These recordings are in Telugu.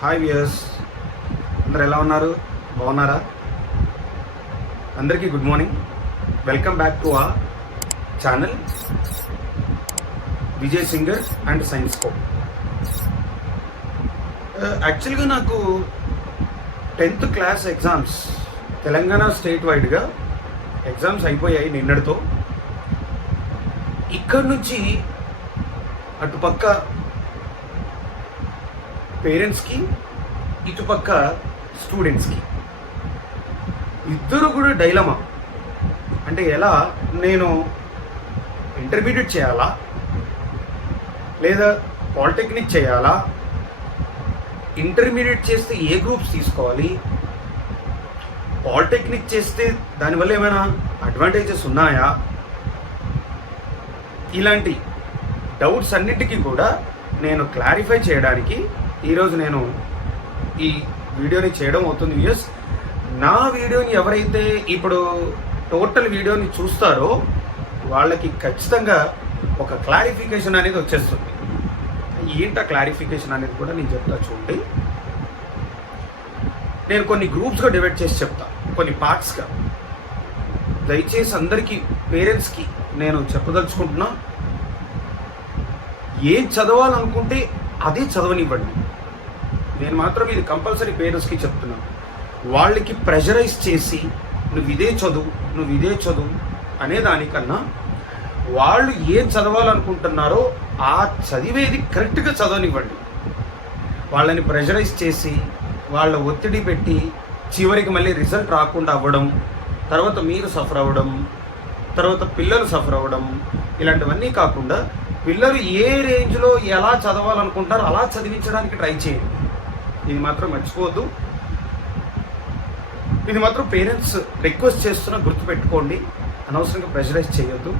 హాయ్ వ్యూయర్స్, అందరు ఎలా ఉన్నారు? బాగున్నారా? అందరికీ good morning. Welcome back to our channel Vijay singer and science కో. యాక్చువల్గా నాకు 10th class exams Telangana state వైడ్గా ఎగ్జామ్స్ అయిపోయాయి నిన్నటితో. ఇక్కడ నుంచి అటుపక్క పేరెంట్స్కి, ఇటుపక్క స్టూడెంట్స్కి ఇద్దరు కూడా డైలమా. అంటే ఎలా, నేను ఇంటర్మీడియట్ చేయాలా లేదా పాలిటెక్నిక్ చేయాలా, ఇంటర్మీడియట్ చేస్తే ఏ గ్రూప్స్ తీసుకోవాలి, పాలిటెక్నిక్ చేస్తే దానివల్ల ఏమైనా అడ్వాంటేజెస్ ఉన్నాయా, ఇలాంటి డౌట్స్ అన్నిటికీ కూడా నేను క్లారిఫై చేయడానికి ఈరోజు నేను ఈ వీడియోని చేయడం అవుతుంది. వ్యూయర్స్, నా వీడియోని ఎవరైతే ఇప్పుడు టోటల్ వీడియోని చూస్తారో వాళ్ళకి ఖచ్చితంగా ఒక క్లారిఫికేషన్ అనేది వచ్చేస్తుంది. ఏంటా క్లారిఫికేషన్ అనేది కూడా నేను చెప్తా చూడండి. నేను కొన్ని గ్రూప్స్గా డివైడ్ చేసి చెప్తా, కొన్ని పార్ట్స్గా. దయచేసి అందరికీ పేరెంట్స్కి నేను చెప్పదలుచుకుంటున్నా, ఏం చదవాలనుకుంటే అదే చదవనివ్వండి. నేను మాత్రం ఇది కంపల్సరీ పేరెంట్స్కి చెప్తున్నాను. వాళ్ళకి ప్రెషరైజ్ చేసి నువ్వు ఇదే చదువు అనే దానికన్నా వాళ్ళు ఏం చదవాలనుకుంటున్నారో ఆ చదివేది కరెక్ట్గా చదవనివ్వండి. వాళ్ళని ప్రెషరైజ్ చేసి వాళ్ళ ఒత్తిడి పెట్టి చివరికి మళ్ళీ రిజల్ట్ రాకుండా అవ్వడం, తర్వాత మీరు సఫర్ అవ్వడం, తర్వాత పిల్లలు సఫర్ అవ్వడం, ఇలాంటివన్నీ కాకుండా పిల్లలు ఏ రేంజ్లో ఎలా చదవాలనుకుంటారో అలా చదివించడానికి ట్రై చేయండి. ఇది మాత్రం మర్చిపోవద్దు. ఇది మాత్రం పేరెంట్స్ రిక్వెస్ట్ చేస్తున్నా, గుర్తుపెట్టుకోండి. అనవసరంగా ప్రెషరైజ్ చేయొద్దు.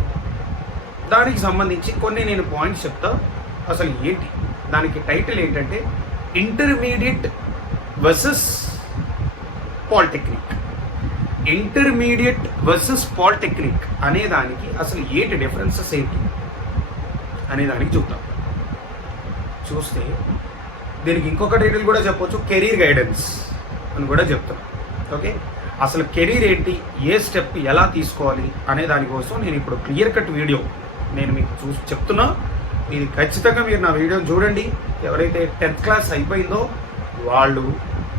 దానికి సంబంధించి కొన్ని నేను పాయింట్స్ చెప్తా. అసలు ఏంటి దానికి టైటిల్ ఏంటంటే intermediate versus polytechnic. Intermediate versus polytechnic అనే దానికి అసలు ఏంటి డిఫరెన్సెస్ ఏంటి అనే దానికి చూద్దాం. చూస్తే దీనికి ఇంకొక టైటిల్ కూడా చెప్పొచ్చు, కెరీర్ గైడెన్స్ అని కూడా చెప్తాం. ఓకే, అసలు కెరీర్ ఏంటి, ఏ స్టెప్ ఎలా తీసుకోవాలి అనే దానికోసం నేను ఇప్పుడు క్లియర్ కట్ వీడియో నేను మీకు చెప్తున్నా. ఇది ఖచ్చితంగా మీరు నా వీడియోని చూడండి. ఎవరైతే 10th క్లాస్ అయిపోయిందో వాళ్ళు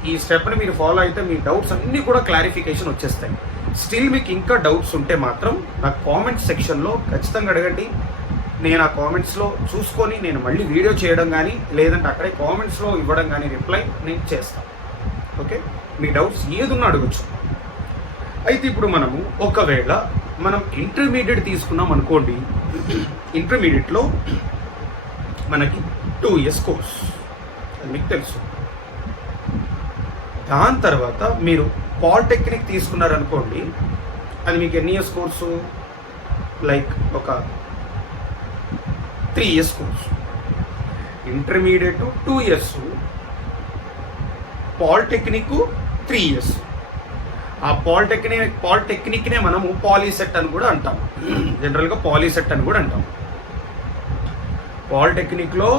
ఈ స్టెప్ని మీరు ఫాలో అయితే మీ డౌట్స్ అన్నీ కూడా క్లారిఫికేషన్ వచ్చేస్తాయి. స్టిల్ మీకు ఇంకా డౌట్స్ ఉంటే మాత్రం నా కామెంట్ సెక్షన్లో ఖచ్చితంగా అడగండి. నేను ఆ కామెంట్స్లో చూసుకొని నేను మళ్ళీ వీడియో చేయడం కానీ లేదంటే అక్కడే కామెంట్స్లో ఇవ్వడం కానీ రిప్లై నేను చేస్తాను. ఓకే, మీ డౌట్స్ ఏదున్నా అడగచ్చు. అయితే ఇప్పుడు మనము ఒకవేళ మనం ఇంటర్మీడియట్ తీసుకున్నాం అనుకోండి. ఇంటర్మీడియట్లో మనకి 2 years కోర్స్, అది మీకు తెలుసు. దాని తర్వాత మీరు పాలిటెక్నిక్ తీసుకున్నారనుకోండి, అది మీకు ఎన్ని ఇయర్స్ కోర్సు, లైక్ ఒక 3 years course. Intermediate 2 years, polytechnic 3 years. ఆ పాలిటెక్నిక్నే మనము పాలీసెట్ అని కూడా అంటాం. జనరల్గా పాలీసెట్ అని కూడా అంటాం. పాలిటెక్నిక్లో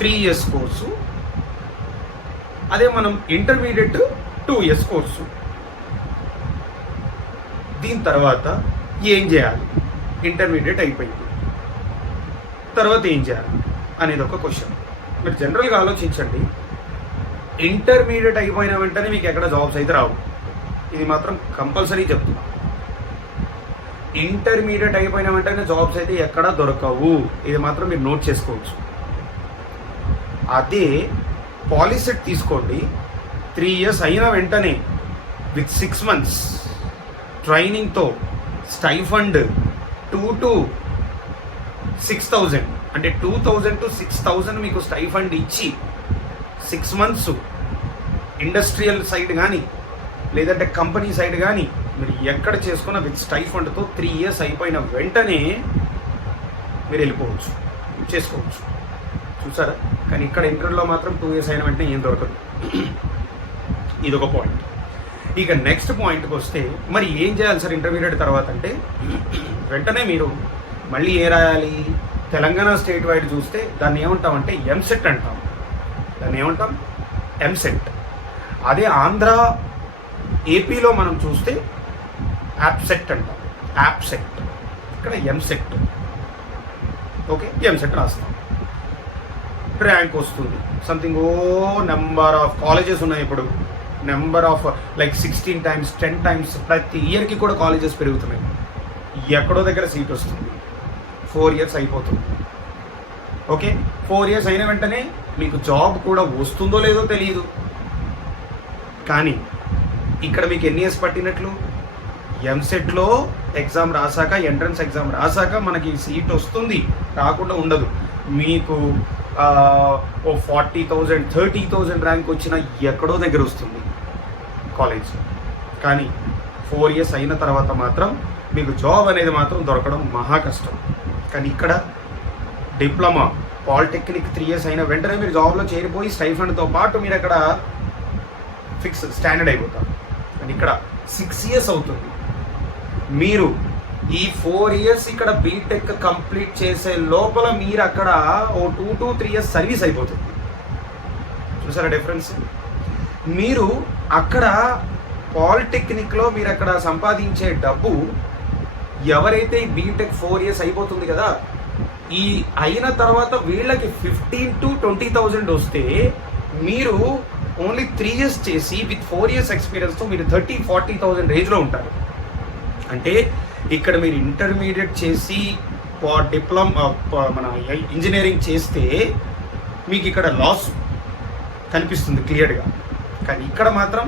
3 years కోర్సు, అదే మనం ఇంటర్మీడియట్ 2 years కోర్సు. దీని తర్వాత ఏం చేయాలి? ఇంటర్మీడియట్ అయిపోయింది, తర్వాత ఏం చేయాలి అనేది ఒక క్వశ్చన్. మీరు జనరల్గా ఆలోచించండి. ఇంటర్మీడియట్ అయిపోయిన వెంటనే మీకు ఎక్కడ జాబ్స్ అయితే రావు, ఇది మాత్రం కంపల్సరీ చెప్తున్నా. ఇంటర్మీడియట్ అయిపోయిన వెంటనే జాబ్స్ అయితే ఎక్కడా దొరకవు, ఇది మాత్రం మీరు నోట్ చేసుకోవచ్చు. అదే పాలీసెట్ తీసుకోండి, 3 years అయిన వెంటనే విత్ 6 months ట్రైనింగ్తో స్టైఫండ్ 2 to 6,000, అంటే 2,000 to 6,000 మీకు స్టైఫండ్ ఇచ్చి 6 months ఇండస్ట్రియల్ సైడ్ కానీ లేదంటే కంపెనీ సైడ్ కానీ మీరు ఎక్కడ చేసుకున్న విత్ స్టైఫండ్తో 3 years అయిపోయిన వెంటనే మీరు వెళ్ళిపోవచ్చు, చేసుకోవచ్చు. చూసారా? కానీ ఇక్కడ ఇంటర్లో మాత్రం 2 years అయిన వెంటనే ఏం దొరకదు. ఇదొక పాయింట్. ఇక నెక్స్ట్ పాయింట్కి వస్తే, మరి ఏం చేయాలి సార్ ఇంటర్మీడియట్ తర్వాత అంటే, వెంటనే మీరు మళ్ళీ ఏ రాయాలి? తెలంగాణ స్టేట్ వైడ్ చూస్తే దాన్ని ఏమంటామంటే ఎంసెట్ అంటాం. దాన్ని ఏమంటాం? ఎంసెట్. అదే ఆంధ్ర ఏపీలో మనం చూస్తే యాప్సెట్ అంటాం, యాప్సెట్. ఇక్కడ ఎంసెట్. ఓకే, ఎంసెట్ రాస్తాం, ర్యాంక్ వస్తుంది. సంథింగ్ నెంబర్ ఆఫ్ కాలేజెస్ ఉన్నాయి ఇప్పుడు, number of like 16 times 10 times ప్రతి ఇయర్కి కూడా కాలేజెస్ పెరుగుతున్నాయి. ఎక్కడో దగ్గర సీట్ వస్తుంది, 4 years అయిపోతుంది. ఓకే, 4 years అయిన వెంటనే మీకు జాబ్ కూడా వస్తుందో లేదో తెలియదు. కానీ ఇక్కడ మీకు ఎన్ని ఇయర్స్ పట్టినట్లు? ఎంసెట్లో ఎగ్జామ్ రాసాక, ఎంట్రన్స్ ఎగ్జామ్ రాసాక మనకి సీట్ వస్తుంది, రాకుండా ఉండదు. మీకు ఓ 40,000 30,000 ర్యాంక్ వచ్చినా ఎక్కడో దగ్గర వస్తుంది కాలేజ్. కానీ 4 years అయిన తర్వాత మాత్రం మీకు జాబ్ అనేది మాత్రం దొరకడం మహా కష్టం. కానీ ఇక్కడ డిప్లొమా పాలిటెక్నిక్ 3 years అయిన వెంటనే మీరు జాబ్లో చేరిపోయి స్టైఫండ్తో పాటు మీరు అక్కడ ఫిక్స్ స్టాండర్డ్ అయిపోతారు. కానీ ఇక్కడ 6 years అవుతుంది. మీరు ఈ 4 years ఇక్కడ బీటెక్ కంప్లీట్ చేసే లోపల మీరు అక్కడ ఓ 2 to 3 years సర్వీస్ అయిపోతుంది. చూసారా డిఫరెన్స్? మీరు అక్కడ పాలిటెక్నిక్లో మీరు అక్కడ సంపాదించే డబ్బు, ఎవరైతే బీటెక్ 4 years అయిపోతుంది కదా, ఈ అయిన తర్వాత వీళ్ళకి 15,000 to 20,000 వస్తే మీరు ఓన్లీ 3 years చేసి విత్ 4 years ఎక్స్పీరియన్స్తో మీరు 30,000-40,000 రేంజ్లో ఉంటారు. అంటే ఇక్కడ మీరు ఇంటర్మీడియట్ చేసి డిప్లొమా మన ఇంజనీరింగ్ చేస్తే మీకు ఇక్కడ లాస్ కనిపిస్తుంది క్లియర్గా. కానీ ఇక్కడ మాత్రం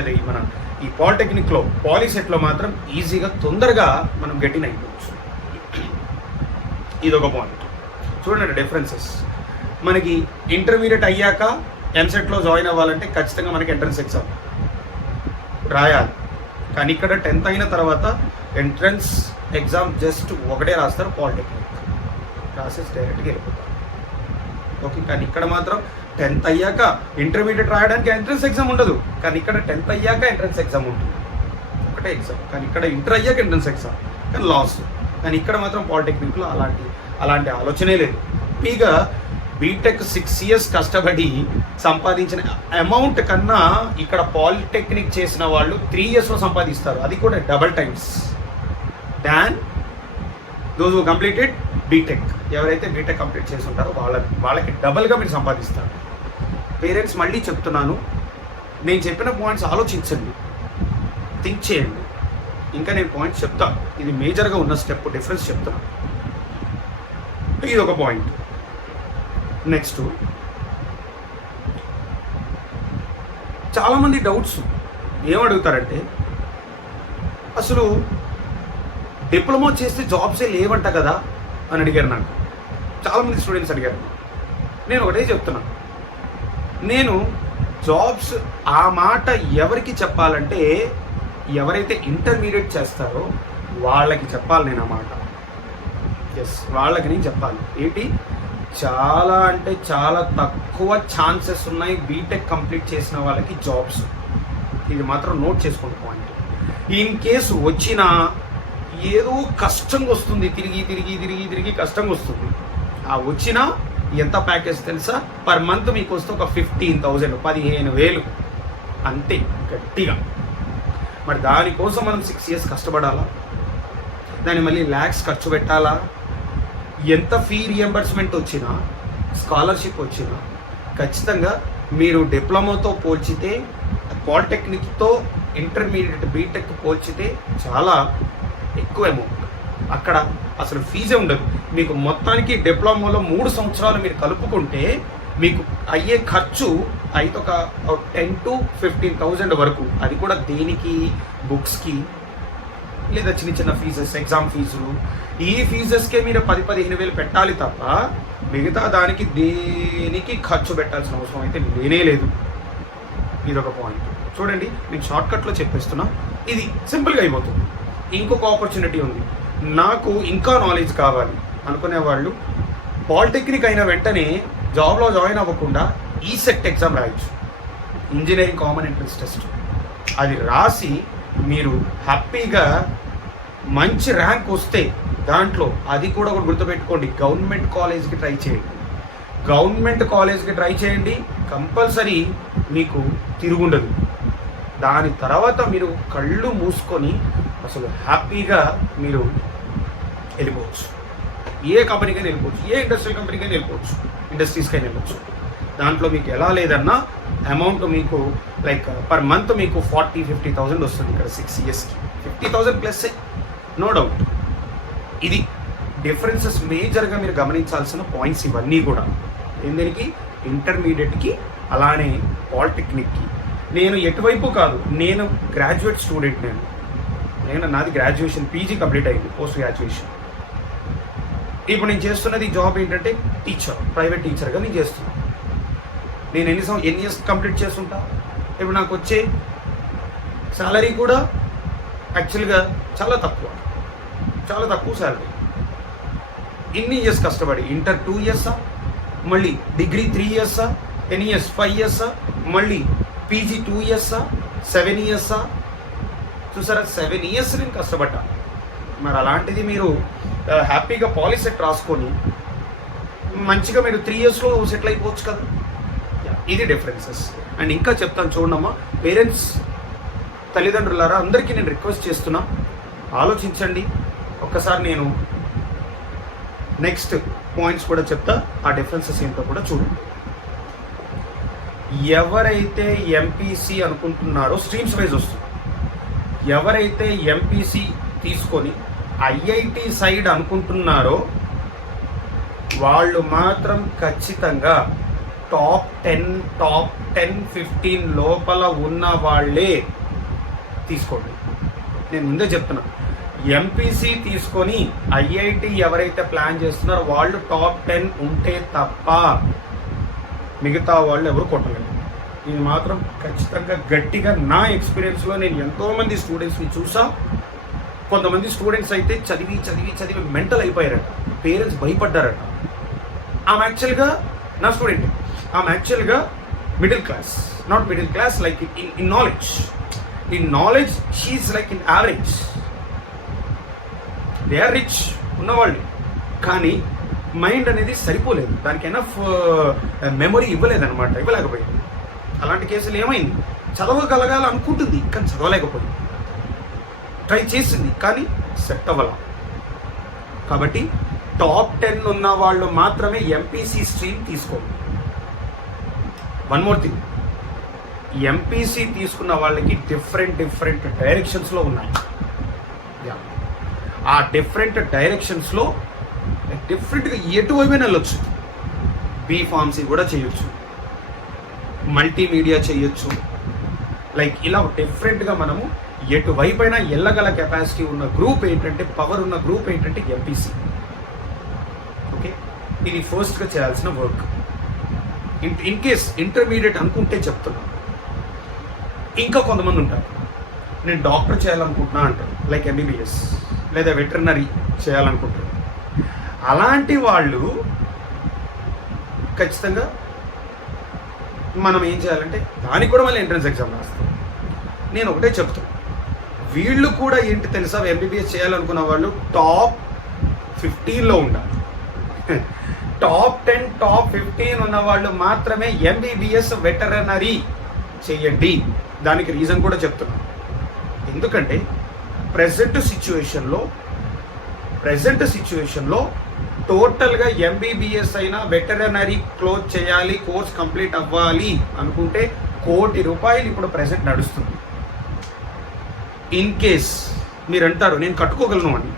అది మన ఈ పాలిటెక్నిక్లో పాలిసెట్లో మాత్రం ఈజీగా తొందరగా మనం గెటిన్ అయిపోవచ్చు. ఇదొక పాయింట్. చూడండి డిఫరెన్సెస్. మనకి ఇంటర్మీడియట్ అయ్యాక ఎంసెట్లో జాయిన్ అవ్వాలంటే ఖచ్చితంగా మనకి ఎంట్రన్స్ ఎగ్జామ్ రాయాలి. కానీ ఇక్కడ 10th అయిన తర్వాత ఎంట్రన్స్ ఎగ్జామ్ జస్ట్ ఒకటే రాస్తారు, పాలిటెక్నిక్ రాసేసి డైరెక్ట్గా వెళ్ళిపోతారు. ఓకే, కానీ ఇక్కడ మాత్రం 10th అయ్యాక ఇంటర్మీడియట్ రాయడానికి ఎంట్రన్స్ ఎగ్జామ్ ఉండదు. కానీ ఇక్కడ 10th అయ్యాక ఎంట్రన్స్ ఎగ్జామ్ ఉంటుంది, ఒకటే ఎగ్జామ్. కానీ ఇక్కడ ఇంటర్ అయ్యాక ఎంట్రన్స్ ఎగ్జామ్, కానీ లాస్. కానీ ఇక్కడ మాత్రం పాలిటెక్నిక్లో అలాంటి ఆలోచనే లేదు. పైగా బీటెక్ 6 years కష్టపడి సంపాదించిన అమౌంట్ కన్నా ఇక్కడ పాలిటెక్నిక్ చేసిన వాళ్ళు 3 yearsలో సంపాదిస్తారు. అది కూడా double times than those who completed BTech. ఎవరైతే బీటెక్ కంప్లీట్ చేసి ఉంటారో వాళ్ళకి డబల్గా మీరు సంపాదిస్తారు. పేరెంట్స్ మళ్ళీ చెప్తున్నాను, నేను చెప్పిన పాయింట్స్ ఆలోచించండి, థింక్ చేయండి. ఇంకా నేను పాయింట్స్ చెప్తాను, ఇది మేజర్గా ఉన్న స్టెప్ డిఫరెన్స్ చెప్తాను. ఇది ఒక పాయింట్. నెక్స్ట్, చాలామంది డౌట్స్ ఏమడుగుతారంటే, అసలు డిప్లొమా చేస్తే జాబ్సే లేవంట కదా అని అడిగారు నాకు. చాలామంది స్టూడెంట్స్ అడిగారు. నేను ఒకటే చెప్తున్నాను, నేను జాబ్స్ ఆ మాట ఎవరికి చెప్పాలంటే ఎవరైతే ఇంటర్మీడియట్ చేస్తారో వాళ్ళకి చెప్పాలి నేను ఆ మాట. ఎస్, వాళ్ళకి నేను చెప్పాలి. ఏంటి, చాలా అంటే చాలా తక్కువ ఛాన్సెస్ ఉన్నాయి బీటెక్ కంప్లీట్ చేసిన వాళ్ళకి జాబ్స్. ఇది మాత్రం నోట్ చేసుకోండి పాయింట్. ఇన్ కేసు వచ్చినా ఏదో కష్టంగా వస్తుంది, తిరిగి కష్టంగా వస్తుంది. ఆ వచ్చినా ఎంత ప్యాకేజ్ తెలుసా? పర్ మంత్ మీకు వస్తే ఒక 15,000 15,000 అంతే గట్టిగా. మరి దానికోసం మనం 6 years కష్టపడాలా? దాన్ని మళ్ళీ ల్యాక్స్ ఖర్చు పెట్టాలా? ఎంత ఫీ రియంబర్స్మెంట్ వచ్చినా, స్కాలర్షిప్ వచ్చినా ఖచ్చితంగా మీరు డిప్లొమాతో పోల్చితే, పాలిటెక్నిక్తో ఇంటర్మీడియట్ బీటెక్ పోల్చితే చాలా ఎక్కువ అమౌంట్. అక్కడ అసలు ఫీజే ఉండదు. మీకు మొత్తానికి డిప్లొమాలో 3 సంవత్సరాలు మీరు కలుపుకుంటే మీకు అయ్యే ఖర్చు అయితే ఒక 10,000 to 15,000 వరకు. అది కూడా దేనికి, బుక్స్కి లేదా చిన్న ఫీజెస్, ఎగ్జామ్ ఫీజులు, ఈ ఫీజెస్కే మీరు 10,000-15,000 పెట్టాలి తప్ప మిగతా దానికి దేనికి ఖర్చు పెట్టాల్సిన అవసరం అయితే లేనే లేదు. ఇదొక పాయింట్. చూడండి, నేను షార్ట్కట్లో చెప్పేస్తున్నా, ఇది సింపుల్గా అయిపోతుంది. ఇంకొక ఆపర్చునిటీ ఉంది. నాకు ఇంకా నాలెడ్జ్ కావాలి అనుకునే వాళ్ళు పాలిటెక్నిక్ అయిన వెంటనే జాబ్లో జాయిన్ అవ్వకుండా ఈసెట్ ఎగ్జామ్ రాయొచ్చు, ఇంజనీరింగ్ కామన్ ఎంట్రన్స్ టెస్ట్. అది రాసి మీరు హ్యాపీగా మంచి ర్యాంక్ వస్తే దాంట్లో, అది కూడా ఒకటి గుర్తుపెట్టుకోండి, గవర్నమెంట్ కాలేజ్కి ట్రై చేయండి. గవర్నమెంట్ కాలేజ్కి ట్రై చేయండి, కంపల్సరీ మీకు తిరుగుండదు. దాని తర్వాత మీరు కళ్ళు మూసుకొని అసలు హ్యాపీగా మీరు వెళ్ళిపోవచ్చు. ఏ కంపెనీకైనా వెళ్ళిపోవచ్చు, ఏ ఇండస్ట్రియల్ కంపెనీకైనా వెళ్ళిపోవచ్చు, ఇండస్ట్రీస్కైనా వెళ్ళిపోవచ్చు. దాంట్లో మీకు ఎలా లేదన్నా అమౌంట్ మీకు లైక్ పర్ మంత్ మీకు 40-50,000 వస్తుంది. ఇక్కడ 6 yearsకి 50,000 ప్లస్, నో డౌట్. ఇది డిఫరెన్సెస్ మేజర్గా మీరు గమనించాల్సిన పాయింట్స్ ఇవన్నీ కూడా. దీనికి ఇంటర్మీడియట్కి అలానే పాలిటెక్నిక్కి నేను ఎటువైపు కాదు, నేను గ్రాడ్యుయేట్ స్టూడెంట్. నాది గ్రాడ్యుయేషన్, పీజీ కంప్లీట్ అయింది, పోస్ట్ గ్రాడ్యుయేషన్. ఇప్పుడు నేను చేస్తున్నది జాబ్ ఏంటంటే టీచర్, ప్రైవేట్ టీచర్గా నేను చేస్తున్నాను. నేను ఎన్ని ఇయర్స్ కంప్లీట్ చేస్తుంటా. ఇప్పుడు నాకు వచ్చే శాలరీ కూడా యాక్చువల్గా చాలా తక్కువ శాలరీ. ఇన్ని ఇయర్స్ కష్టపడి ఇంటర్ 2 years, మళ్ళీ డిగ్రీ 3 years, 10 years 5 years, మళ్ళీ పీజీ 2 years, 7 years. చూసారా, 7 years నేను కష్టపడ్డా. మరి అలాంటిది మీరు హ్యాపీగా పాలిసెట్ రాసుకొని మంచిగా మీరు 3 yearsలో సెటిల్ అయిపోవచ్చు కదా. ఇది డిఫరెన్సెస్. అండ్ ఇంకా చెప్తాను చూడమ్మా, పేరెంట్స్, తల్లిదండ్రులారా, అందరికీ నేను రిక్వెస్ట్ చేస్తున్నా, ఆలోచించండి ఒక్కసారి. నేను నెక్స్ట్ పాయింట్స్ కూడా చెప్తా, ఆ డిఫరెన్సెస్ ఏంటో కూడా చూడండి. ఎవరైతే ఎంపీసీ అనుకుంటున్నారో, స్ట్రీమ్స్ వైజ్ వస్తుంది, ఎవరైతే ఎంపీసీ తీసుకొని ఐఐటి సైడ్ అనుకుంటున్నారో వాళ్ళు మాత్రం ఖచ్చితంగా టాప్ 10-15 లోపల ఉన్న వాళ్ళే తీసుకోండి. నేను ముందే చెప్తున్నా, ఎంపీసీ తీసుకొని ఐఐటి ఎవరైతే ప్లాన్ చేస్తున్నారో వాళ్ళు టాప్ 10 ఉంటే తప్ప మిగతా వాళ్ళు ఎవరు కొట్టలేరు. ఇది మాత్రం ఖచ్చితంగా గట్టిగా నా ఎక్స్పీరియన్స్లో నేను ఎంతోమంది స్టూడెంట్స్ని చూసా. కొంతమంది స్టూడెంట్స్ అయితే చదివి మెంటల్ అయిపోయారట, పేరెంట్స్ భయపడ్డారట. ఆమె యాక్చువల్గా నా స్టూడెంట్, ఆమె యాక్చువల్గా middle class, not middle class like in knowledge she is like in average. They are rich ఉన్నవాళ్ళు, కానీ మైండ్ అనేది సరిపోలేదు, దానికి ఎనఫ్ మెమొరీ ఇవ్వలేకపోయింది. అలాంటి కేసులు ఏమైంది, చదవగలగాలి అనుకుంటుంది కానీ చదవలేకపోయింది, ట్రై చేసింది కానీ సెట్ అవ్వాల. కాబట్టి టాప్ 10 ఉన్న వాళ్ళు మాత్రమే ఎంపీసీ స్ట్రీమ్ తీసుకోండి. వన్ మోర్ థింగ్, ఎంపీసీ తీసుకున్న వాళ్ళకి డిఫరెంట్ డైరెక్షన్స్లో ఉన్నాయి. ఆ డిఫరెంట్ డైరెక్షన్స్లో డిఫరెంట్గా ఎటువైపోయినా వెళ్ళొచ్చు. బీఫార్మసీ కూడా చేయొచ్చు, మల్టీమీడియా చేయొచ్చు. లైక్ ఇలా డిఫరెంట్గా మనము ఎటువైపైనా వెళ్ళగల కెపాసిటీ ఉన్న గ్రూప్ ఏంటంటే, పవర్ ఉన్న గ్రూప్ ఏంటంటే ఎంపీసీ. ఓకే, ఇది ఫస్ట్గా చేయాల్సిన వర్క్. ఇన్ కేస్ ఇంటర్మీడియట్ అనుకుంటే చెప్తున్నా. ఇంకా కొంతమంది ఉంటారు, నేను డాక్టర్ చేయాలనుకుంటున్నా అంటారు, లైక్ ఎంబీబీఎస్ లేదా వెటర్నరీ చేయాలనుకుంటారు. అలాంటి వాళ్ళు ఖచ్చితంగా మనం ఏం చేయాలంటే దానికి కూడా మళ్ళీ ఎంట్రన్స్ ఎగ్జామ్ రాస్తాం. నేను ఒకటే చెప్తాను, వీళ్ళు కూడా ఏంటి తెలుసా, ఎంబీబీఎస్ చేయాలనుకున్న వాళ్ళు టాప్ 15లో ఉండాలి. టాప్ 10, టాప్ 15 ఉన్న వాళ్ళు మాత్రమే ఎంబీబీఎస్ వెటరనరీ చేయండి. దానికి రీజన్ కూడా చెప్తున్నాను. ఎందుకంటే ప్రజెంట్ సిచ్యువేషన్లో టోటల్గా ఎంబీబీఎస్ అయినా వెటరనరీ క్లోజ్ చేయాలి, కోర్స్ కంప్లీట్ అవ్వాలి అనుకుంటే ₹1,00,00,000 ఇప్పుడు ప్రజెంట్ నడుస్తుంది. ఇన్ కేస్ మీరు అంటారు నేను కట్టుకోగలను అని,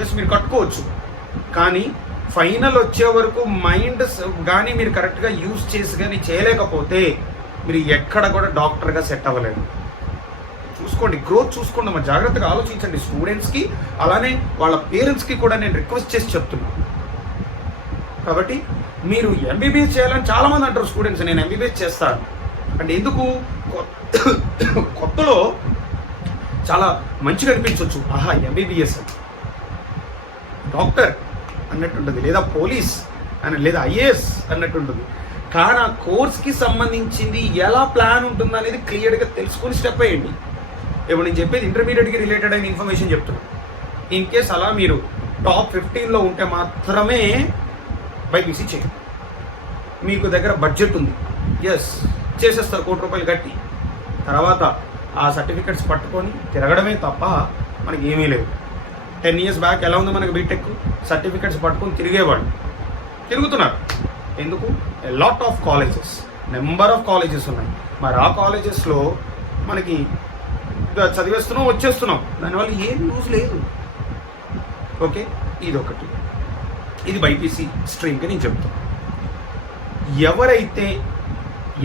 ఎస్ మీరు కట్టుకోవచ్చు, కానీ ఫైనల్ వచ్చే వరకు మైండ్ కానీ మీరు కరెక్ట్గా యూజ్ చేసి కానీ చేయలేకపోతే మీరు ఎక్కడ కూడా డాక్టర్గా సెట్ అవ్వలేదు. చూసుకోండి, గ్రోత్ చూసుకోండి, మా జాగ్రత్తగా ఆలోచించండి. స్టూడెంట్స్కి అలానే వాళ్ళ పేరెంట్స్కి కూడా నేను రిక్వెస్ట్ చేసి చెప్తున్నాను. కాబట్టి మీరు ఎంబీబీఎస్ చేయాలని చాలామంది అంటారు స్టూడెంట్స్, నేను ఎంబీబీఎస్ చేస్తాను అంటే ఎందుకు, కొత్తలో చాలా మంచిగా అనిపించవచ్చు, ఆహా ఎంబీబీఎస్ డాక్టర్ అన్నట్టుంటుంది, లేదా పోలీస్ అని, లేదా ఐఏఎస్ అన్నట్టుంటుంది. కానీ ఆ కోర్స్కి సంబంధించింది ఎలా ప్లాన్ ఉంటుంది అనేది క్లియర్గా తెలుసుకొని స్టెప్ అయ్యండి. ఇప్పుడు నేను చెప్పేది ఇంటర్మీడియట్కి రిలేటెడ్ అయిన ఇన్ఫర్మేషన్ చెప్తున్నాను. ఇన్ కేస్ అలా మీరు టాప్ 15లో ఉంటే మాత్రమే బైపీసీ చేయండి. మీకు దగ్గర బడ్జెట్ ఉంది, ఎస్ చేసేస్తారు ₹1,00,00,000 కట్టి. తర్వాత ఆ సర్టిఫికెట్స్ పట్టుకొని తిరగడమే తప్ప మనకి ఏమీ లేదు. 10 years బ్యాక్ ఎలా ఉంది మనకి బీటెక్? సర్టిఫికెట్స్ పట్టుకొని తిరిగేవాళ్ళు, తిరుగుతున్నారు. ఎందుకు? Lot of colleges, number of colleges ఉన్నాయి. మరి ఆ కాలేజెస్లో మనకి చదివేస్తున్నాం, వచ్చేస్తున్నాం, దానివల్ల ఏం యూజ్ లేదు. ఓకే, ఇది ఒకటి. ఇది బైపీసీ స్ట్రీమ్కి నేను చెప్తాను. ఎవరైతే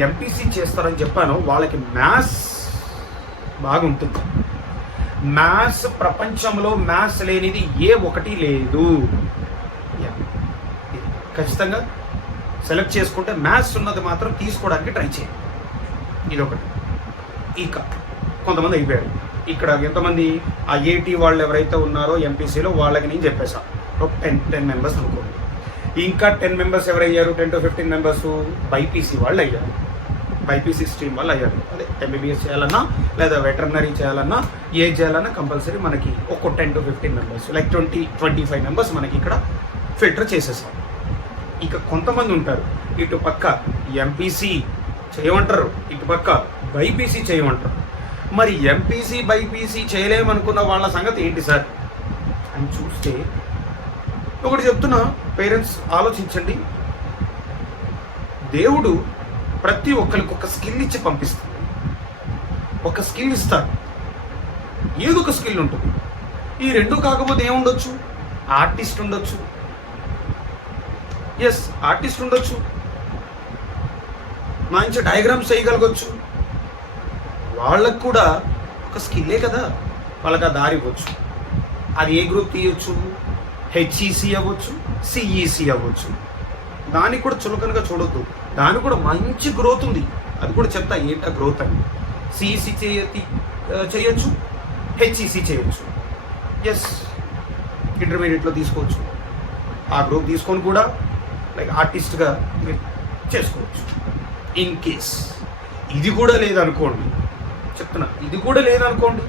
ఎంపీసీ చేస్తారని చెప్పానో వాళ్ళకి మ్యాథ్స్ బాగుంటుంది. మ్యాథ్స్ ప్రపంచంలో మ్యాథ్స్ లేనిది ఏ ఒకటి లేదు. ఖచ్చితంగా సెలెక్ట్ చేసుకుంటే మ్యాథ్స్ ఉన్నది మాత్రం తీసుకోవడానికి ట్రై చేయండి. ఇదొకటి. ఇక కొంతమంది అయిపోయారు. ఇక్కడ ఎంతమంది ఐఐటి వాళ్ళు ఎవరైతే ఉన్నారో ఎంపీసీలో వాళ్ళకి నేను చెప్పేసాను, 10 members అనుకోండి. ఇంకా 10 members ఎవరయ్యారు? 10 to 15 members బైపీసీ వాళ్ళు అయ్యారు, బైపీసీ స్ట్రీమ్ వాళ్ళు అయ్యారు. అదే ఎంబీబీఎస్ చేయాలన్నా లేదా వెటర్నరీ చేయాలన్నా ఏ చేయాలన్నా కంపల్సరీ మనకి ఒక 10 to 15 members, లైక్ 20-25 members మనకి ఇక్కడ ఫిల్టర్ చేసేసాం. ఇక కొంతమంది ఉంటారు, ఇటు పక్క ఎంపీసీ చేయమంటారు, ఇటు పక్క బైపీసీ చేయమంటారు. మరి ఎంపీసీ బైపీసీ చేయలేమనుకున్న వాళ్ళ సంగతి ఏంటి సార్ అని చూస్తే ఒకటి చెప్తున్నా, పేరెంట్స్ ఆలోచించండి. దేవుడు ప్రతి ఒక్కరికి ఒక స్కిల్ ఇచ్చి పంపిస్తాడు. ఒక స్కిల్ ఇస్తాడు, ఏదో ఒక స్కిల్ ఉంటుంది. ఈ రెండు కాకపోతే ఏముండొచ్చు? ఆర్టిస్ట్ ఉండొచ్చు, ఎస్ ఆర్టిస్ట్ ఉండొచ్చు, మంచి డయాగ్రామ్స్ చేయగలగొచ్చు. వాళ్ళకు కూడా ఒక స్కిల్లే కదా, వాళ్ళకి ఆ దారి ఇవ్వచ్చు. అది ఏ గ్రూప్ తీయొచ్చు? హెచ్ఈసి అవ్వచ్చు, సిఈసి అవ్వచ్చు. దానికి కూడా చులకనగా చూడొద్దు, దానికి కూడా మంచి గ్రోత్ ఉంది. అది కూడా చెప్తా ఏంటా గ్రోత్ అని. సిఈసి చేయొచ్చు, హెచ్ఈసి చేయొచ్చు, ఎస్ ఇంటర్మీడియట్లో తీసుకోవచ్చు. ఆ గ్రూప్ తీసుకొని కూడా లైక్ ఆర్టిస్ట్గా చేసుకోవచ్చు. ఇన్ కేస్ ఇది కూడా లేదనుకోండి, చెప్తున్నా ఇది కూడా లేదనుకోండి,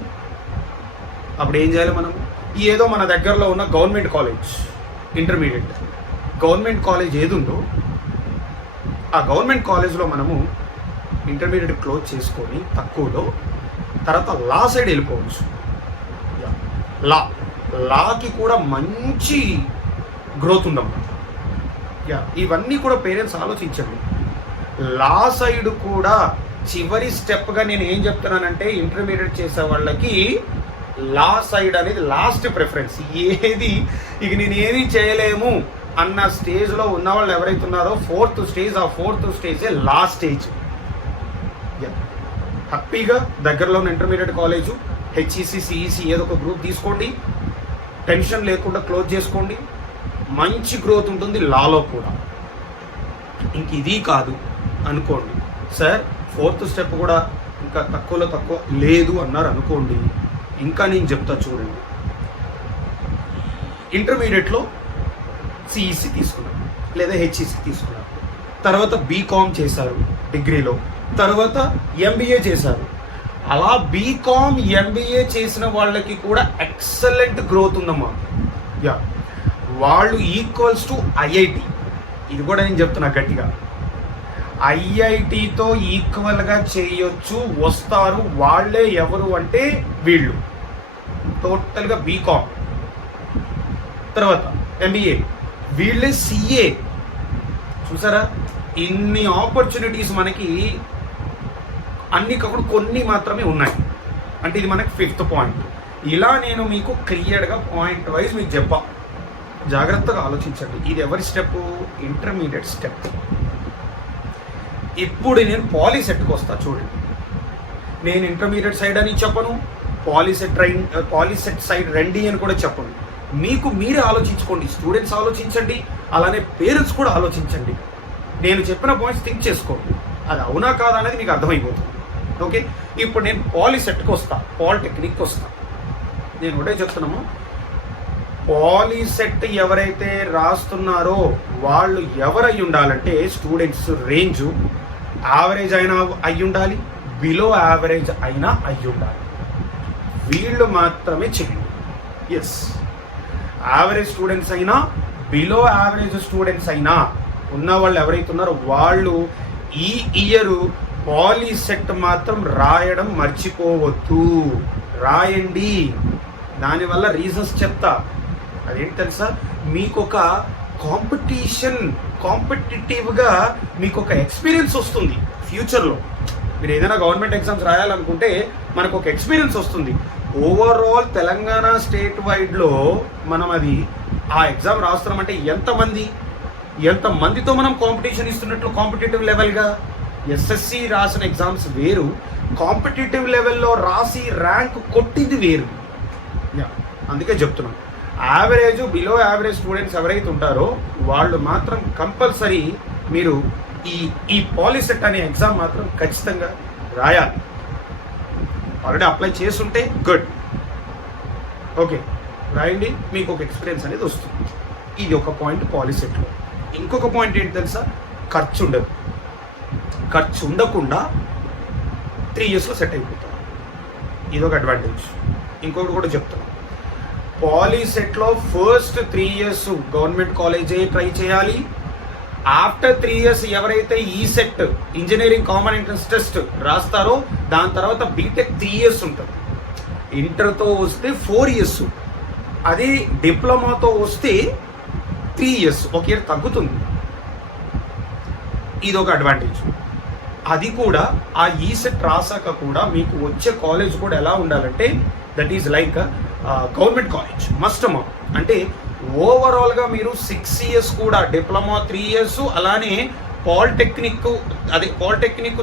అప్పుడు ఏం చేయాలి మనం? ఏదో మన దగ్గరలో ఉన్న government college, intermediate government college ఏది ఉందో ఆ గవర్నమెంట్ కాలేజ్లో మనము ఇంటర్మీడియట్ క్లోజ్ చేసుకొని తక్కువలో తర్వాత లా సైడ్ వెళ్ళిపోవచ్చు. లాకి కూడా మంచి గ్రోత్ ఉందమ్మా. ఇవన్నీ కూడా పేరెంట్స్ ఆలోచించండి. లా సైడ్ కూడా చివరి స్టెప్గా నేను ఏం చెప్తున్నానంటే, ఇంటర్మీడియట్ చేసే వాళ్ళకి లా సైడ్ అనేది లాస్ట్ ప్రిఫరెన్స్. ఏది ఇక నేను ఏది చేయలేము అన్న స్టేజ్లో ఉన్న వాళ్ళు ఎవరైతే ఉన్నారో ఫోర్త్ స్టేజ్, ఆ ఫోర్త్ స్టేజే లాస్ట్ స్టేజ్. హ్యాపీగా దగ్గరలో ఉన్న ఇంటర్మీడియట్ కాలేజు, హెచ్ఈసి సిఈసి ఏదో ఒక గ్రూప్ తీసుకోండి, టెన్షన్ లేకుండా క్లోజ్ చేసుకోండి. మంచి గ్రోత్ ఉంటుంది లాలో కూడా. ఇంక ఇది కాదు అనుకోండి, సార్ ఫోర్త్ స్టెప్ కూడా ఇంకా తక్కువలో తక్కువ లేదు అన్నారు అనుకోండి, ఇంకా నేను చెప్తా చూడండి. ఇంటర్మీడియట్లో సిఈసి తీసుకున్నారు లేదా హెచ్ఈసి తీసుకున్నారు, తర్వాత బీకామ్ చేశారు డిగ్రీలో, తర్వాత ఎంబీఏ చేశారు. అలా బీకామ్ ఎంబీఏ చేసిన వాళ్ళకి కూడా ఎక్సలెంట్ గ్రోత్ ఉందమ్మా. వాళ్ళు ఈక్వల్స్ టు ఐఐటి. ఇది కూడా నేను చెప్తున్నా గట్టిగా, ఐఐటితో ఈక్వల్గా చేయొచ్చు, వస్తారు. వాళ్ళే ఎవరు అంటే వీళ్ళు టోటల్గా బీకామ్, తర్వాత ఎంబీఏ, వీళ్ళే సిఏ. చూసారా, ఇన్ని ఆపర్చునిటీస్ మనకి అన్ని కాకుండా కొన్ని మాత్రమే ఉన్నాయి. అంటే ఇది మనకి 5th పాయింట్. ఇలా నేను మీకు క్లియర్గా పాయింట్ వైజ్ మీకు చెప్పా, జాగ్రత్తగా ఆలోచించండి. ఇది ఎవరి స్టెప్? Intermediate step. ఇప్పుడు నేను పాలీసెట్కి వస్తా చూడండి. నేను ఇంటర్మీడియట్ సైడ్ అని చెప్పను, పాలీసెట్ సైడ్ రండి అని కూడా చెప్పను. మీకు మీరే ఆలోచించుకోండి, స్టూడెంట్స్ ఆలోచించండి, అలానే పేరెంట్స్ కూడా ఆలోచించండి. నేను చెప్పిన పాయింట్స్ థింక్ చేసుకోండి, అది అవునా కాదా అనేది మీకు అర్థమైపోతుంది. ఓకే, ఇప్పుడు నేను పాలీసెట్కి వస్తా, పాలిటెక్నిక్కి వస్తా. నేను ఒకటే చెప్తున్నాము, పాలీసెట్ ఎవరైతే రాస్తున్నారో వాళ్ళు ఎవరై ఉండాలంటే స్టూడెంట్స్ రేంజ్ యావరేజ్ అయినా అయి ఉండాలి, బిలో యావరేజ్ అయినా అయి ఉండాలి. వీళ్ళు మాత్రమే చేయండి. ఎస్, యావరేజ్ స్టూడెంట్స్ అయినా బిలో యావరేజ్ స్టూడెంట్స్ అయినా ఉన్న వాళ్ళు ఎవరైతే ఉన్నారో వాళ్ళు ఈ ఇయర్ పాలీసెట్ మాత్రం రాయడం మర్చిపోవద్దు. రాయండి. దానివల్ల రీజన్స్ చెప్తా. అదేంటి తెలుసా, మీకు ఒక కాంపిటేటివ్గా మీకు ఒక ఎక్స్పీరియన్స్ వస్తుంది ఫ్యూచర్లో. మీరు ఏదైనా గవర్నమెంట్ ఎగ్జామ్స్ రాయాలనుకుంటే మనకు ఒక ఎక్స్పీరియన్స్ వస్తుంది. ఓవరాల్ తెలంగాణ స్టేట్ వైడ్లో మనం అది ఆ ఎగ్జామ్ రాస్తున్నామంటే ఎంతమందితో మనం కాంపిటీషన్ ఇస్తున్నట్లు కాంపిటేటివ్ లెవెల్గా. ఎస్ఎస్సి రాసిన ఎగ్జామ్స్ వేరు, కాంపిటేటివ్ లెవెల్లో రాసి ర్యాంక్ కొట్టింది వేరు. అందుకే చెప్తున్నాను, యావరేజ్ బిలో యావరేజ్ స్టూడెంట్స్ ఎవరైతే ఉంటారో వాళ్ళు మాత్రం కంపల్సరీ మీరు ఈ పాలీసెట్ అనే ఎగ్జామ్ మాత్రం ఖచ్చితంగా రాయాలి. ఆల్రెడీ అప్లై చేస్తుంటే గుడ్, ఓకే రాయండి, మీకు ఒక ఎక్స్పీరియన్స్ అనేది వస్తుంది. ఇది ఒక పాయింట్ పాలీసెట్లో. ఇంకొక పాయింట్ ఏంటి తెలుసా, ఖర్చు ఉండదు. ఖర్చు ఉండకుండా 3 yearsలో సెట్ అయిపోతాం. ఇదొక అడ్వాంటేజ్. ఇంకొకటి కూడా చెప్తాను, పాలీసెట్లో ఫస్ట్ 3 years గవర్నమెంట్ కాలేజే ట్రై చేయాలి. ఆఫ్టర్ 3 years ఎవరైతే ECET engineering common entrance test రాస్తారో దాని తర్వాత బీటెక్ 3 years ఉంటుంది. ఇంటర్తో వస్తే 4 years, అది డిప్లొమాతో వస్తే 3 years, 1 year తగ్గుతుంది. ఇది ఒక అడ్వాంటేజ్. అది కూడా ఆ ఈసెట్ రాసాక కూడా మీకు వచ్చే కాలేజ్ కూడా ఎలా ఉండాలంటే that is like government college must amount. అంటే ఓవరాల్గా మీరు 6 years కూడా డిప్లొమా 3 years, అలానే పాలిటెక్నిక్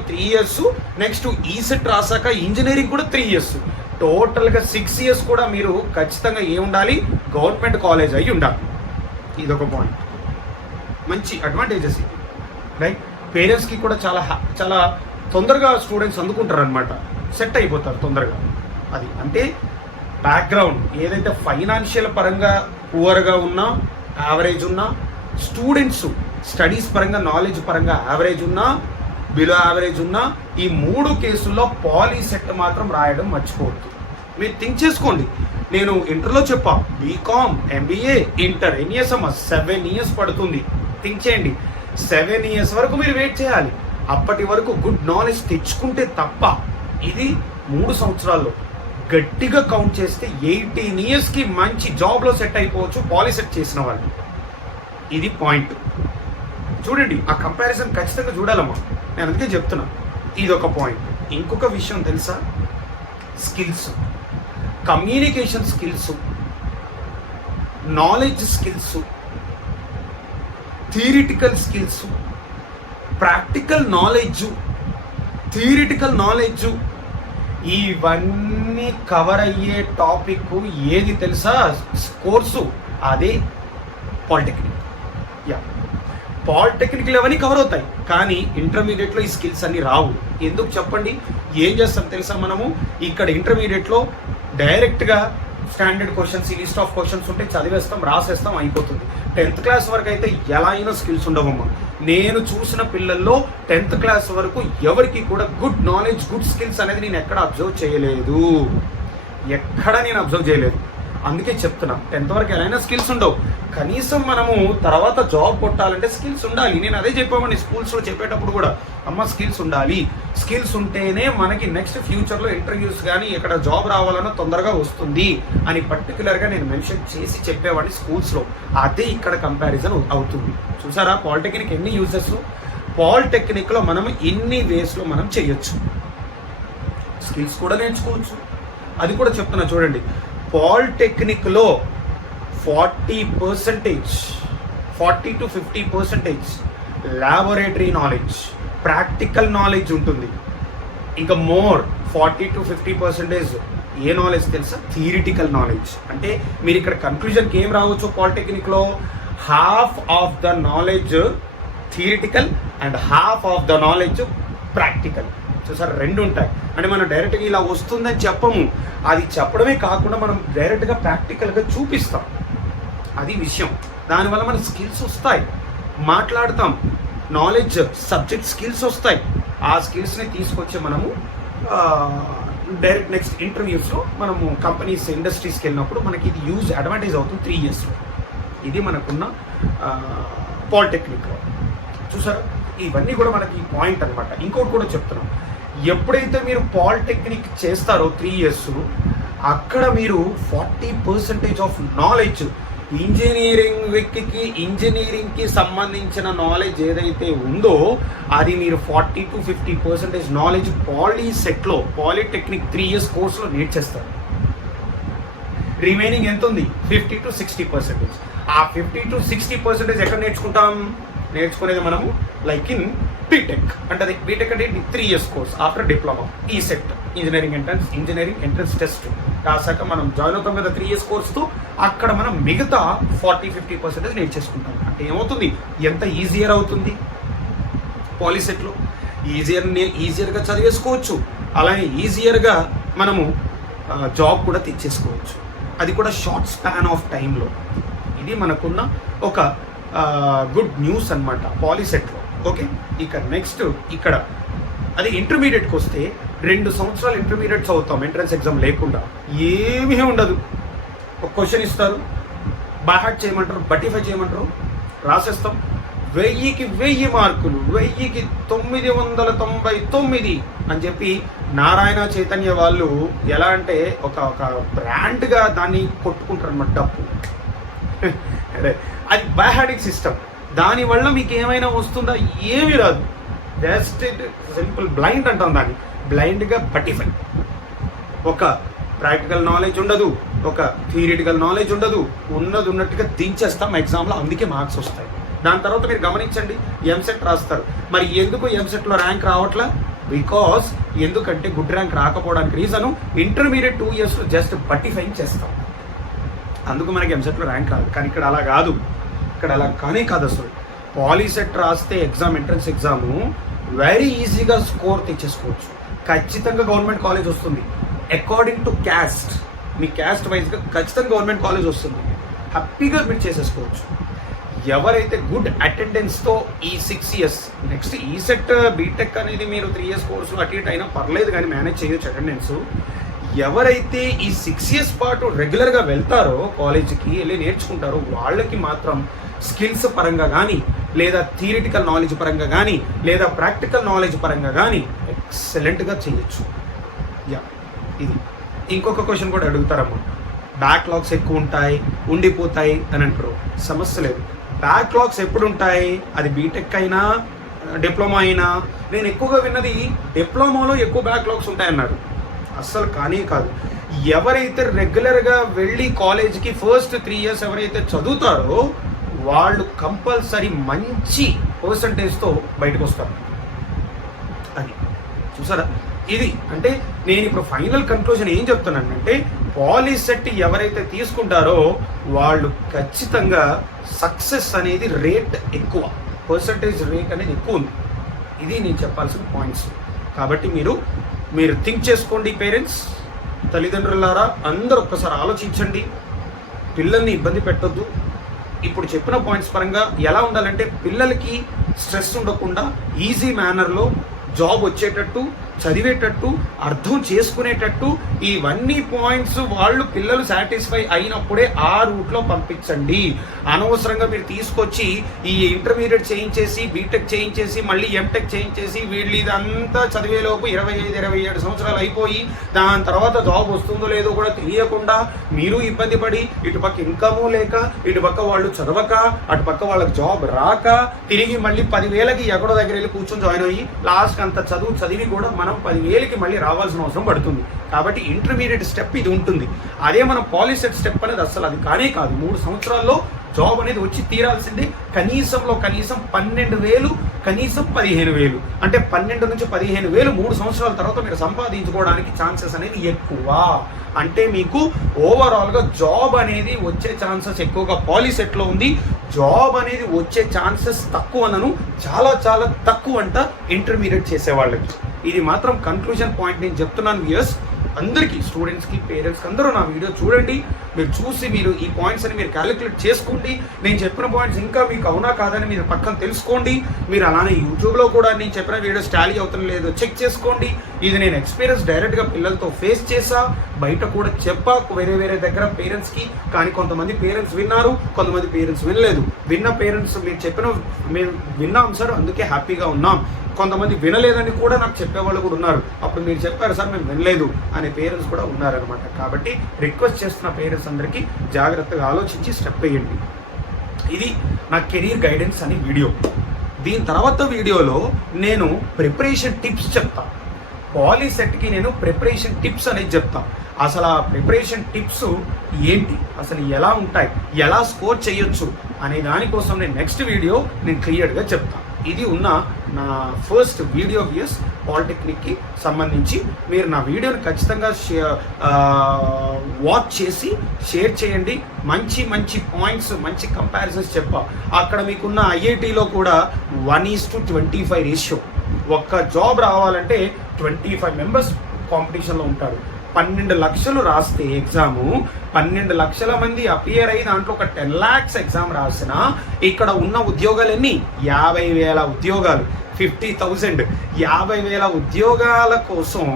3 years, నెక్స్ట్ ఈసెట్ రాసాక ఇంజనీరింగ్ కూడా 3 years, టోటల్గా 6 years కూడా మీరు ఖచ్చితంగా ఉండాలి, గవర్నమెంట్ కాలేజ్ అయి ఉండాలి. ఇదొక పాయింట్, మంచి అడ్వాంటేజెస్ ఇది, రైట్. పేరెంట్స్కి కూడా చాలా తొందరగా స్టూడెంట్స్ అందుకుంటారు అనమాట, సెట్ అయిపోతారు తొందరగా. అది అంటే బ్యాక్గ్రౌండ్ ఏదైతే ఫైనాన్షియల్ పరంగా పువర్గా ఉన్నా, యావరేజ్ ఉన్నా, స్టూడెంట్స్ స్టడీస్ పరంగా నాలెడ్జ్ పరంగా యావరేజ్ ఉన్నా, బిలో యావరేజ్ ఉన్నా, ఈ 3 కేసుల్లో పాలీసెట్ మాత్రం రాయడం మర్చిపోవద్దు. మీరు థింక్ చేసుకోండి, నేను ఇంటర్లో చెప్పా, బీకామ్ ఎంబీఏ ఇంటర్ ఎన్ని ఇయర్స్ అమ్మా, 7 years పడుతుంది. థింక్ చేయండి, 7 years వరకు మీరు వెయిట్ చేయాలి. అప్పటి వరకు గుడ్ నాలెడ్జ్ తెచ్చుకుంటే తప్ప ఇది 3 సంవత్సరాల్లో గట్టిగా కౌంట్ చేస్తే 18 yearsకి మంచి జాబ్లో సెట్ అయిపోవచ్చు పాలీసెట్ చేసిన వాళ్ళు. ఇది పాయింట్. చూడండి, ఆ కంపారిజన్ ఖచ్చితంగా చూడాలమ్మా, నేను అందుకే చెప్తున్నా. ఇది ఒక పాయింట్. ఇంకొక విషయం తెలుసా, skills, communication skills, knowledge skills, theoretical skills, practical knowledge, theoretical knowledge, ఇవన్నీ కవర్ అయ్యే టాపిక్ ఏది తెలుసా, కోర్సు అదే పాలిటెక్నిక్. పాలిటెక్నిక్లు అవన్నీ కవర్ అవుతాయి, కానీ ఇంటర్మీడియట్లో ఈ స్కిల్స్ అన్ని రావు. ఎందుకు చెప్పండి, ఏం చేస్తాం తెలుసా, మనము ఇక్కడ ఇంటర్మీడియట్లో డైరెక్ట్గా స్టాండర్డ్ క్వశ్చన్స్, ఈ లిస్ట్ ఆఫ్ క్వశ్చన్స్ ఉంటే చదివేస్తాం, రాసేస్తాం, అయిపోతుంది. 10th class వరకు అయితే ఎలా అయినా స్కిల్స్ ఉండవమ్మా. నేను చూసిన పిల్లల్లో 10th class వరకు ఎవరికి కూడా గుడ్ నాలెడ్జ్, గుడ్ స్కిల్స్ అనేది నేను ఎక్కడ అబ్జర్వ్ చేయలేదు. అందుకే చెప్తున్నా, 10th వరకు ఎలా అయినా స్కిల్స్ ఉండవు. కనీసం మనము తర్వాత జాబ్ కొట్టాలంటే స్కిల్స్ ఉండాలి. నేను అదే చెప్పామని స్కూల్స్లో చెప్పేటప్పుడు కూడా, అమ్మ స్కిల్స్ ఉండాలి, స్కిల్స్ ఉంటేనే మనకి నెక్స్ట్ ఫ్యూచర్లో ఇంటర్వ్యూస్ కానీ ఎక్కడ జాబ్ రావాలన్నా తొందరగా వస్తుంది అని పర్టికులర్గా నేను మెన్షన్ చేసి చెప్పేవాడిని స్కూల్స్లో. అదే ఇక్కడ కంపారిజన్ అవుతుంది. చూసారా పాలిటెక్నిక్ ఎన్ని యూజెస్, పాలిటెక్నిక్లో మనం ఎన్ని వేస్లో మనం చేయొచ్చు, స్కిల్స్ కూడా నేర్చుకోవచ్చు. అది కూడా చెప్తున్నా చూడండి, పాలిటెక్నిక్లో 40% to 50% laboratory knowledge, practical knowledge ఉంటుంది. ఇంకా మోర్ 40 to 50% ఏ నాలెడ్జ్ తెలుసా, థియరిటికల్ నాలెడ్జ్. అంటే మీరు ఇక్కడ కన్క్లూజన్కి ఏం రావచ్చు, పాలిటెక్నిక్లో half of the knowledge theoretical and half of the knowledge practical. చూసారు, 2 ఉంటాయి. అంటే మనం డైరెక్ట్గా ఇలా వస్తుందని చెప్పము, అది చెప్పడమే కాకుండా మనం డైరెక్ట్గా ప్రాక్టికల్గా చూపిస్తాం. అది విషయం. దానివల్ల మన స్కిల్స్ వస్తాయి, మాట్లాడతాం, నాలెడ్జ్ సబ్జెక్ట్ స్కిల్స్ వస్తాయి. ఆ స్కిల్స్ని తీసుకొచ్చి మనము డైరెక్ట్ నెక్స్ట్ ఇంటర్వ్యూస్లో మనము కంపెనీస్, ఇండస్ట్రీస్కి వెళ్ళినప్పుడు మనకి ఇది అడ్వాంటేజ్ అవుతుంది 3 yearsలో. ఇది మనకున్న పాలిటెక్నిక్లో. చూసారా, ఇవన్నీ కూడా మనకి పాయింట్ అనమాట. ఇంకోటి కూడా చెప్తున్నాం, ఎప్పుడైతే మీరు పాలిటెక్నిక్ చేస్తారో 3 years అక్కడ మీరు 40% ఆఫ్ నాలెడ్జ్ ఇంజనీరింగ్కి సంబంధించిన నాలెడ్జ్ ఏదైతే ఉందో అది మీరు 40 to 50% నాలెడ్జ్ పాలిటెక్నిక్ 3 years కోర్సులో నేర్చేస్తారు. రిమైనింగ్ ఎంత ఉంది? 50 to 60%. ఆ 50 to 60% ఎక్కడ నేర్చుకునేది మనము లైక్ ఇన్ బీటెక్. అంటే అది బీటెక్ అంటే 3 years course after diploma. ECET engineering entrance test రాసాక మనం జాయిన్ అవుతాం కదా 3 years కోర్సుతో. అక్కడ మనం మిగతా 40-50% నేర్చేసుకుంటాం. అంటే ఏమవుతుంది, ఎంత ఈజియర్ అవుతుంది పాలిసెట్లో. ఈజియర్గా చదివేసుకోవచ్చు, అలాగే ఈజియర్గా మనము జాబ్ కూడా తెచ్చేసుకోవచ్చు, అది కూడా షార్ట్ స్పాన్ ఆఫ్ టైంలో. ఇది మనకున్న ఒక గుడ్ న్యూస్ అనమాట పాలిసెట్లో. ఓకే, ఇక నెక్స్ట్ ఇక్కడ అది ఇంటర్మీడియట్కి వస్తే 2 సంవత్సరాలు ఇంటర్మీడియట్ చదువుతాం ఎంట్రన్స్ ఎగ్జామ్ లేకుండా. ఏమీ ఉండదు, ఒక క్వశ్చన్ ఇస్తారు, బైహార్ట్ చేయమంటారు, బటిఫై చేయమంటారు, రాసేస్తాం. 1000కి 1000 మార్కులు, 1000కి 999 అని చెప్పి నారాయణ చైతన్య వాళ్ళు ఎలా అంటే ఒక బ్రాండ్గా దాన్ని కొట్టుకుంటారు అనమాట డప్పు. అది బైహార్టిక్ సిస్టమ్. దానివల్ల మీకు ఏమైనా వస్తుందా? ఏమీ రాదు. జస్ట్ సింపుల్ బ్లైండ్ అంటాం దాన్ని, బ్లైండ్గా బటిఫై. ఒక ప్రాక్టికల్ నాలెడ్జ్ ఉండదు, ఒక థియరిటికల్ నాలెడ్జ్ ఉండదు, ఉన్నట్టుగా దించేస్తాం ఎగ్జామ్లో, అందుకే మార్క్స్ వస్తాయి. దాని తర్వాత మీరు గమనించండి, ఎంసెట్ రాస్తారు. మరి ఎందుకు ఎంసెట్లో ర్యాంక్ రావట్లా? బికాస్ ఎందుకంటే గుడ్ ర్యాంక్ రాకపోవడానికి రీజను ఇంటర్మీడియట్ 2 years జస్ట్ బటిఫైన్ చేస్తాం, అందుకు మనకి ఎంసెట్లో ర్యాంక్ రాదు. కానీ ఇక్కడ అలా కాదు, ఇక్కడ అలా కానే కాదు అసలు. పాలిసెట్ రాస్తే ఎంట్రన్స్ ఎగ్జాము వెరీ ఈజీగా స్కోర్ తెచ్చేసుకోవచ్చు. ఖచ్చితంగా గవర్నమెంట్ కాలేజ్ వస్తుంది according to caste. Me caste వైజ్గా ఖచ్చితంగా గవర్నమెంట్ కాలేజ్ వస్తుంది, హ్యాపీగా మీరు చేసేసుకోవచ్చు. ఎవరైతే గుడ్ అటెండెన్స్తో ఈ 6 years నెక్స్ట్ ఈసెట్ బీటెక్ అనేది మీరు 3 years కోర్సు అటు ఇటు అయినా పర్లేదు కానీ మేనేజ్ చేయొచ్చు అటెండెన్స్. ఎవరైతే ఈ 6 years పాటు రెగ్యులర్గా వెళ్తారో కాలేజీకి వెళ్ళి నేర్చుకుంటారో వాళ్ళకి మాత్రం స్కిల్స్ పరంగా కానీ, లేదా థియరిటికల్ నాలెడ్జ్ పరంగా కానీ, లేదా ప్రాక్టికల్ నాలెడ్జ్ పరంగా కానీ ఎక్సలెంట్గా చేయొచ్చు. ఇది ఇంకొక క్వశ్చన్ కూడా అడుగుతారమ్మా, బ్యాక్లాగ్స్ ఎక్కువ ఉంటాయి, ఉండిపోతాయి అని అంటారు. సమస్య లేదు. బ్యాక్లాగ్స్ ఎప్పుడు ఉంటాయి? అది బీటెక్ అయినా డిప్లొమా అయినా. నేను ఎక్కువగా విన్నది డిప్లొమాలో ఎక్కువ బ్యాక్లాగ్స్ ఉంటాయన్నారు. అస్సలు కానీ కాదు. ఎవరైతే రెగ్యులర్గా వెళ్ళి కాలేజీకి ఫస్ట్ 3 years ఎవరైతే చదువుతారో వాళ్ళు కంపల్సరీ మంచి పర్సంటేజ్తో బయటకు వస్తారు. అది చూసారా. ఇది అంటే నేను ఇప్పుడు ఫైనల్ కన్క్లూజన్ ఏం చెప్తున్నానంటే, పాలిసెట్ ఎవరైతే తీసుకుంటారో వాళ్ళు ఖచ్చితంగా సక్సెస్ అనేది రేట్ ఎక్కువ, పర్సంటేజ్ రేట్ అనేది ఎక్కువ ఉంది. ఇది నేను చెప్పాల్సిన పాయింట్స్. కాబట్టి మీరు థింక్ చేసుకోండి. పేరెంట్స్, తల్లిదండ్రులారా అందరూ ఒక్కసారి ఆలోచించండి, పిల్లల్ని ఇబ్బంది పెట్టొద్దు. ఇప్పుడు చెప్పిన పాయింట్స్ పరంగా ఎలా ఉండాలంటే పిల్లలకి స్ట్రెస్ ఉండకుండా ఈజీ మేనర్లో జాబ్ వచ్చేటట్టు, చదివేటట్టు, అర్థం చేసుకునేటట్టు ఇవన్నీ పాయింట్స్ వాళ్ళు పిల్లలు సాటిస్ఫై అయినప్పుడే ఆ రూట్లో పంపించండి. అనవసరంగా మీరు తీసుకొచ్చి ఈ ఇంటర్మీడియట్ చేయించేసి, బీటెక్ చేయించేసి, మళ్ళీ ఎంటెక్ చేయించేసి వీళ్ళు ఇదంతా చదివేలోపు 25-27 సంవత్సరాలు అయిపోయి దాని తర్వాత జాబ్ వస్తుందో లేదో కూడా తెలియకుండా మీరు ఇబ్బంది పడి, ఇటుపక్క ఇన్కము లేక, ఇటుపక్క వాళ్ళు చదవక, అటుపక్క వాళ్ళకి జాబ్ రాక, తిరిగి మళ్ళీ 10,000కి ఎక్కడో దగ్గర వెళ్ళి కూర్చొని జాయిన్ అయ్యి లాస్ట్ అంత చదివి కూడా మనం 10,000కి మళ్ళీ రావాల్సిన అవసరం పడుతుంది. కాబట్టి ఇంటర్మీడియట్ స్టెప్ ఇది ఉంటుంది. అదే మనం పాలిసెట్ స్టెప్ అనేది అసలు అది కానే కాదు. 3 సంవత్సరాల్లో జాబ్ అనేది వచ్చి తీరాల్సిందే. కనీసం 12,000, కనీసం 15,000, అంటే 12 నుంచి 15,000 3 సంవత్సరాల తర్వాత మీరు సంపాదించుకోవడానికి ఛాన్సెస్ అనేది ఎక్కువ. అంటే మీకు ఓవరాల్గా జాబ్ అనేది వచ్చే ఛాన్సెస్ ఎక్కువగా పాలిసెట్లో ఉంది. జాబ్ అనేది వచ్చే ఛాన్సెస్ తక్కువ అనను, చాలా చాలా తక్కువ అంట ఇంటర్మీడియట్ చేసే వాళ్ళకి. ఇది మాత్రం కన్క్లూజన్ పాయింట్ నేను చెప్తున్నాను వ్యూయర్స్. అందరికీ స్టూడెంట్స్కి పేరెంట్స్కి అందరూ నా వీడియో చూడండి. మీరు చూసి మీరు ఈ పాయింట్స్ అని మీరు క్యాలిక్యులేట్ చేసుకోండి. నేను చెప్పిన పాయింట్స్ ఇంకా మీకు అవునా కాదని మీరు పక్కన తెలుసుకోండి. మీరు అలానే యూట్యూబ్లో కూడా నేను చెప్పిన వీడియోస్ టాలీ అవుతున్న లేదో చెక్ చేసుకోండి. ఇది నేను ఎక్స్పీరియన్స్ డైరెక్ట్గా పిల్లలతో ఫేస్ చేసా, బయట కూడా చెప్పా వేరే దగ్గర పేరెంట్స్కి. కానీ కొంతమంది పేరెంట్స్ విన్నారు, కొంతమంది పేరెంట్స్ వినలేదు. విన్న పేరెంట్స్ మేము విన్నాం సార్ అందుకే హ్యాపీగా ఉన్నాం, కొంతమంది వినలేదని కూడా నాకు చెప్పేవాళ్ళు కూడా ఉన్నారు. అప్పుడు మీరు చెప్పారు సార్ మేము వినలేదు అనే పేరెంట్స్ కూడా ఉన్నారనమాట. కాబట్టి రిక్వెస్ట్ చేస్తున్న పేరెంట్స్ అందరికీ జాగ్రత్తగా ఆలోచించి స్టెప్ వేయండి. ఇది నా కెరీర్ గైడెన్స్ అనే వీడియో. దీని తర్వాత వీడియోలో నేను ప్రిపరేషన్ టిప్స్ చెప్తాను. పాలీసెట్కి నేను ప్రిపరేషన్ టిప్స్ అనేది చెప్తాను. అసలు ఆ ప్రిపరేషన్ టిప్స్ ఏంటి, అసలు ఎలా ఉంటాయి, ఎలా స్కోర్ చేయొచ్చు అనే దానికోసం నేను నెక్స్ట్ వీడియో నేను క్లియర్గా చెప్తాను. ఇది ఉన్న నా ఫస్ట్ వీడియో వ్యూస్ పాలిటెక్నిక్కి సంబంధించి. మీరు నా వీడియోని ఖచ్చితంగా వాచ్ చేసి షేర్ చేయండి. మంచి పాయింట్స్, మంచి కంపారిజన్స్ చెప్పా. అక్కడ మీకున్న ఐఐటీలో కూడా 1:25 రేషియో. ఒక్క జాబ్ రావాలంటే 25 మెంబర్స్ కాంపిటీషన్లో ఉంటారు. 12 లక్షలు రాస్తే ఎగ్జాము, 12 లక్షల మంది అపియర్ అయ్యి దాంట్లో ఒక 10 lakhs ఎగ్జామ్ రాసిన ఇక్కడ ఉన్న ఉద్యోగాలు ఎన్ని? 50,000 ఉద్యోగాలు. 50,000 50,000 ఉద్యోగాల కోసం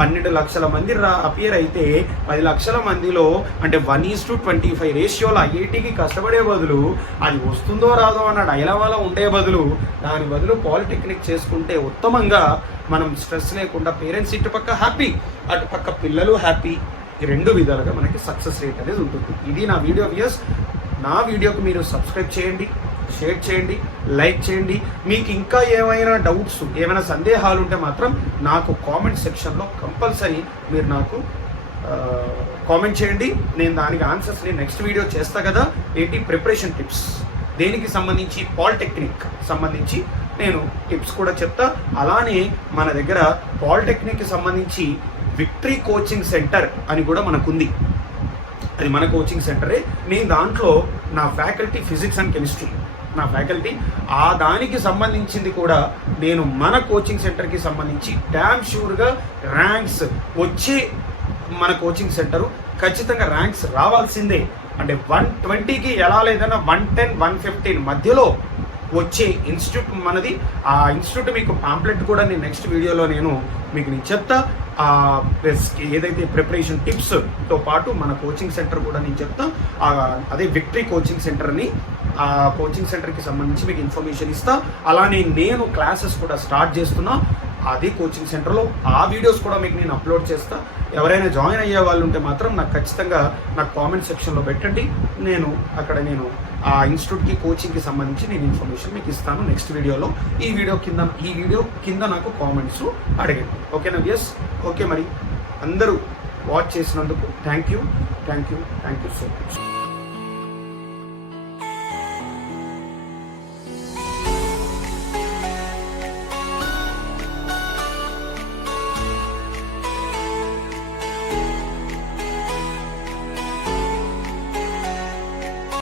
12 లక్షల మంది అపియర్ అయితే 10 లక్షల మందిలో అంటే 1:25 రేషియోలో ఐఐటికి కష్టపడే బదులు అది వస్తుందో రాదో అన్న డైలమాలో ఉండే బదులు దాని బదులు పాలిటెక్నిక్ చేసుకుంటే ఉత్తమంగా మనం స్ట్రెస్ లేకుండా పేరెంట్స్ ఇటుపక్క హ్యాపీ, అటుపక్క పిల్లలు హ్యాపీ. ఈ రెండు విధాలుగా మనకి సక్సెస్ రేట్ అనేది ఉంటుంది. ఇది నా వీడియో వ్యూస్. నా వీడియోకి మీరు సబ్స్క్రైబ్ చేయండి, షేర్ చేయండి, లైక్ చేయండి. మీకు ఇంకా ఏమైనా డౌట్స్, ఏమైనా సందేహాలు ఉంటే మాత్రం నాకు కామెంట్ సెక్షన్లో కంపల్సరీ మీరు నాకు కామెంట్ చేయండి. నేను దానికి ఆన్సర్స్ నేను నెక్స్ట్ వీడియో చేస్తా కదా. ఏంటి ప్రిపరేషన్ టిప్స్, దేనికి సంబంధించి పాలిటెక్నిక్ సంబంధించి నేను టిప్స్ కూడా చెప్తా. అలానే మన దగ్గర పాలిటెక్నిక్కి సంబంధించి విక్టరీ కోచింగ్ సెంటర్ అని కూడా మనకుంది. అది మన కోచింగ్ సెంటరే. నేను దాంట్లో నా ఫ్యాకల్టీ ఫిజిక్స్ అండ్ కెమిస్ట్రీ, నా ఫ్యాకల్టీ ఆ దానికి సంబంధించింది కూడా నేను మన కోచింగ్ సెంటర్కి సంబంధించి డ్యామ్ షూర్గా ర్యాంక్స్ వచ్చే మన కోచింగ్ సెంటరు ఖచ్చితంగా ర్యాంక్స్ రావాల్సిందే. అంటే 120కి ఎలా లేదన్నా 110, 115 మధ్యలో వచ్చే ఇన్స్టిట్యూట్ మనది. ఆ ఇన్స్టిట్యూట్ మీకు పాంప్లెట్ కూడా నేను నెక్స్ట్ వీడియోలో నేను చెప్తా. ఏదైతే ప్రిపరేషన్ టిప్స్తో పాటు మన కోచింగ్ సెంటర్ కూడా నేను చెప్తా. అదే విక్టరీ కోచింగ్ సెంటర్ని, ఆ కోచింగ్ సెంటర్కి సంబంధించి మీకు ఇన్ఫర్మేషన్ ఇస్తా. అలానే నేను క్లాసెస్ కూడా స్టార్ట్ చేస్తున్నా అదే కోచింగ్ సెంటర్లో. ఆ వీడియోస్ కూడా మీకు నేను అప్లోడ్ చేస్తా. ఎవరైనా జాయిన్ అయ్యే వాళ్ళు ఉంటే మాత్రం నాకు ఖచ్చితంగా నాకు కామెంట్ సెక్షన్లో పెట్టండి. నేను ఆ ఇన్స్టిట్యూట్కి కోచింగ్కి సంబంధించి నేను ఇన్ఫర్మేషన్ మీకు ఇస్తాను నెక్స్ట్ వీడియోలో. ఈ వీడియో కింద నాకు కామెంట్స్ అడగండి. ఓకేనా వ్యూస్? ఓకే, మరి అందరూ వాచ్ చేసినందుకు థ్యాంక్ యూ సో మచ్.